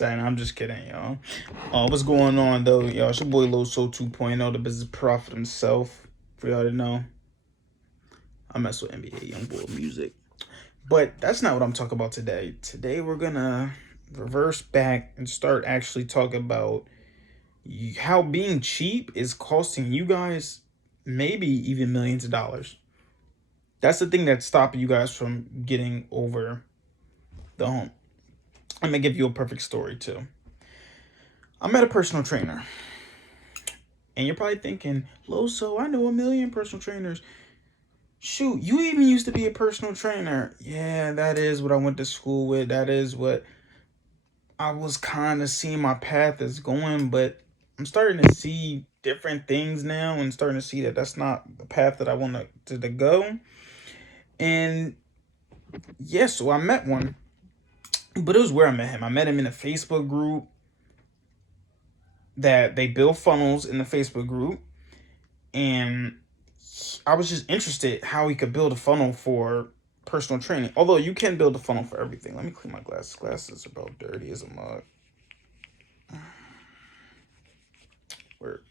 100%. I'm just kidding, y'all. What's going on, though, y'all? It's your boy Loso 2.0, the business prophet himself. For y'all to know, I mess with NBA Youngboy music. But that's not what I'm talking about today. Today, we're going to reverse back and start actually talking about how being cheap is costing you guys maybe even millions of dollars. That's the thing that's stopping you guys from getting over the hump. I'm going to give you a perfect story, too. I met a personal trainer. And you're probably thinking, Loso, I know a million personal trainers. Shoot, you even used to be a personal trainer. Yeah, that is what I went to school with. That is what I was kind of seeing my path is going. But I'm starting to see different things now and starting to see that that's not the path that I want to go. And yeah, so I met one. But it was where I met him. I met him in a Facebook group that they build funnels in the Facebook group. And I was just interested how he could build a funnel for personal training. Although you can build a funnel for everything. Let me clean my glasses. Glasses are about dirty as a mug. Word.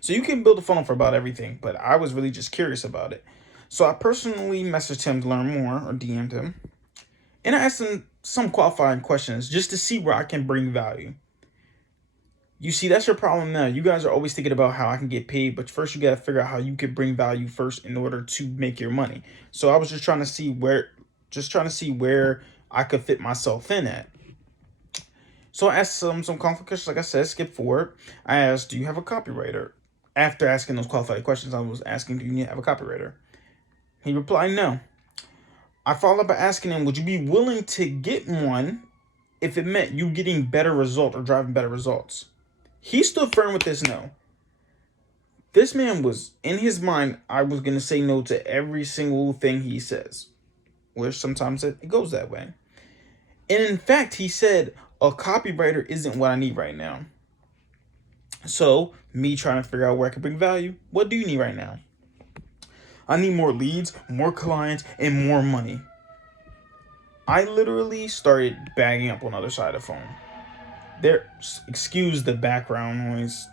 So you can build a funnel for about everything, but I was really just curious about it. So I personally messaged him to learn more, or DM'd him. And I asked him some qualifying questions just to see where I can bring value. You see, that's your problem now. You guys are always thinking about how I can get paid, but first you got to figure out how you can bring value first in order to make your money. So I was just trying to see where I could fit myself in at. So I asked some qualified questions. Like I said, skip forward. I asked, do you have a copywriter? After asking those qualified questions, I was asking, do you have a copywriter? He replied, no. I followed up by asking him, would you be willing to get one if it meant you getting better results or driving better results? He stood firm with this no. This man was, in his mind, I was going to say no to every single thing he says. Which sometimes it goes that way. And in fact, he said, a copywriter isn't what I need right now. So, me trying to figure out where I can bring value, what do you need right now? I need more leads, more clients, and more money. I literally started bagging up on the other side of the phone. Excuse the background noise.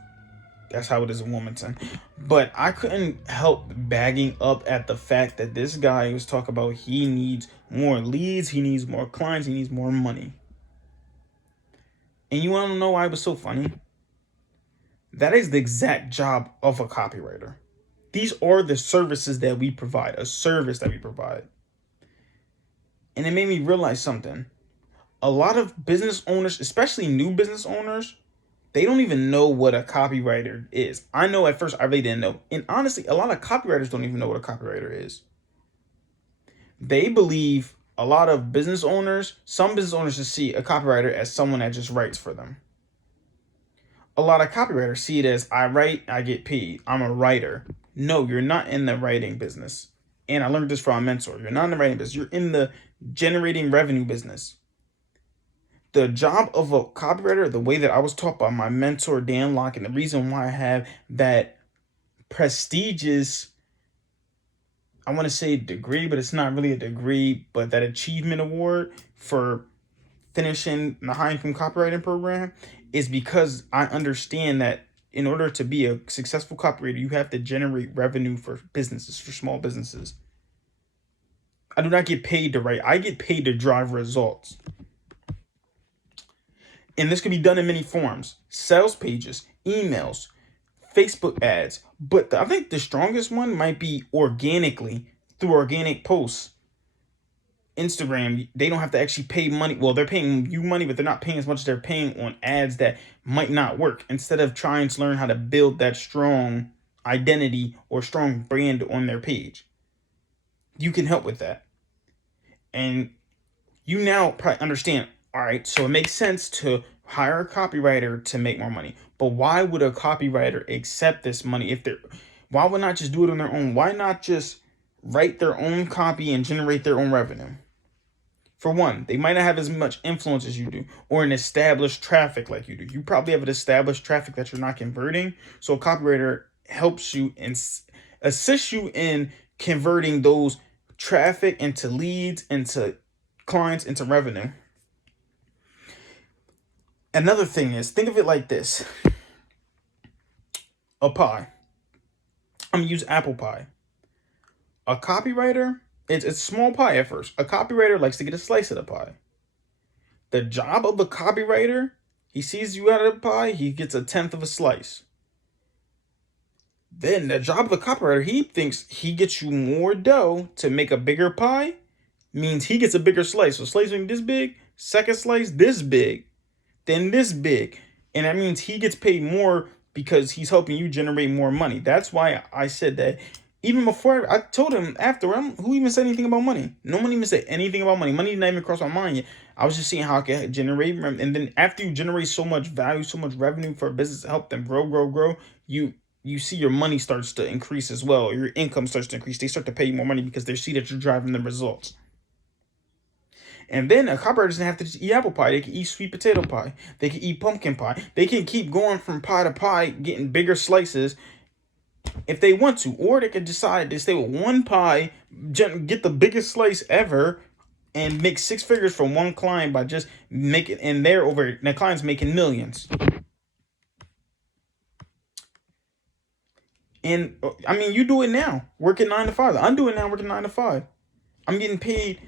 That's how it is in Wilmington. But I couldn't help bagging up at the fact that this guy was talking about he needs more leads, he needs more clients, he needs more money. And you want to know why it was so funny? That is the exact job of a copywriter. These are the services that we provide, a service that we provide. And it made me realize something. A lot of business owners, especially new business owners, they don't even know what a copywriter is. I know at first I really didn't know. And honestly, a lot of copywriters don't even know what a copywriter is. They believe a lot of business owners, some business owners just see a copywriter as someone that just writes for them. A lot of copywriters see it as I write, I get paid. I'm a writer. No, you're not in the writing business. And I learned this from a mentor. You're not in the writing business. You're in the generating revenue business. The job of a copywriter, the way that I was taught by my mentor, Dan Locke, and the reason why I have that prestigious, I want to say degree, but it's not really a degree, but that achievement award for finishing the high income copywriting program is because I understand that in order to be a successful copywriter, you have to generate revenue for businesses, for small businesses. I do not get paid to write. I get paid to drive results. And this can be done in many forms. Sales pages, emails, Facebook ads. But I think the strongest one might be organically, through organic posts. Instagram, they don't have to actually pay money. Well, they're paying you money, but they're not paying as much as they're paying on ads that might not work. Instead of trying to learn how to build that strong identity or strong brand on their page. You can help with that. And you now probably understand, all right, so it makes sense to hire a copywriter to make more money. But why would a copywriter accept this money why would not just do it on their own? Why not just write their own copy and generate their own revenue? For one, they might not have as much influence as you do or an established traffic like you do. You probably have an established traffic that you're not converting. So a copywriter helps you and assists you in converting those traffic into leads, into clients, into revenue. Another thing is, think of it like this. A pie. I'm going to use apple pie. A copywriter, it's small pie at first. A copywriter likes to get a slice of the pie. The job of the copywriter, he sees you out of the pie, he gets a tenth of a slice. Then the job of the copywriter, he thinks he gets you more dough to make a bigger pie, means he gets a bigger slice. So slicing this big, second slice this big, then this big. And that means he gets paid more because he's helping you generate more money. That's why I said that. Even before I told him after, who even said anything about money? No one even said anything about money. Money didn't even cross my mind yet. I was just seeing how I could generate. And then after you generate so much value, so much revenue for a business to help them grow, you see your money starts to increase as well. Your income starts to increase. They start to pay you more money because they see that you're driving them results. And then a copywriter doesn't have to just eat apple pie. They can eat sweet potato pie. They can eat pumpkin pie. They can keep going from pie to pie, getting bigger slices if they want to. Or they can decide to stay with one pie, get the biggest slice ever, and make six figures from one client by just making, and the client's making millions. And I mean, you do it now, working 9 to 5. I'm doing it now, working 9 to 5. I'm getting paid,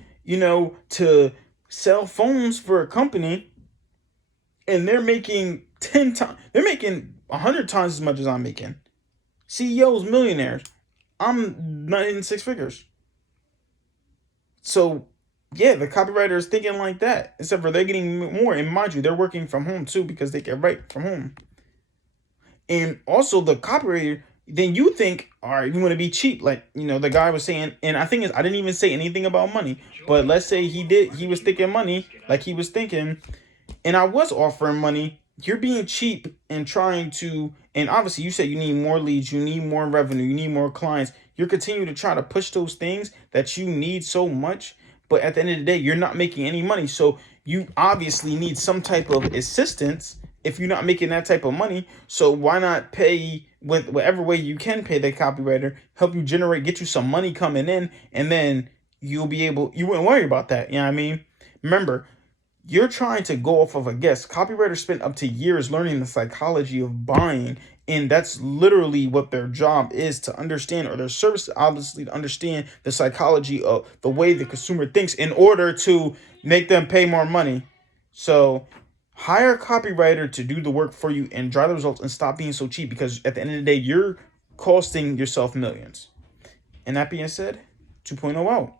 to sell phones for a company, and they're making 10 times, they're making 100 times as much as I'm making. CEOs, millionaires. I'm not in six figures. So, yeah, the copywriter is thinking like that, except for they're getting more. And mind you, they're working from home too because they can write from home. And also the copywriter, then you think, all right, you want to be cheap. Like, the guy was saying, and I think I didn't even say anything about money, but let's say he was thinking money, like he was thinking, and I was offering money. You're being cheap and trying to, and obviously you said you need more leads, you need more revenue, you need more clients. You're continuing to try to push those things that you need so much, but at the end of the day, you're not making any money. So you obviously need some type of assistance if you're not making that type of money. So why not pay with whatever way you can pay the copywriter, help you get you some money coming in, and then you wouldn't worry about that. You know what I mean? Remember, you're trying to go off of a guess. Copywriters spend up to years learning the psychology of buying, and that's literally what their job is to understand, or their service obviously to understand the psychology of the way the consumer thinks in order to make them pay more money. So hire a copywriter to do the work for you and drive the results, and stop being so cheap, because at the end of the day, you're costing yourself millions. And that being said, 2.0 out.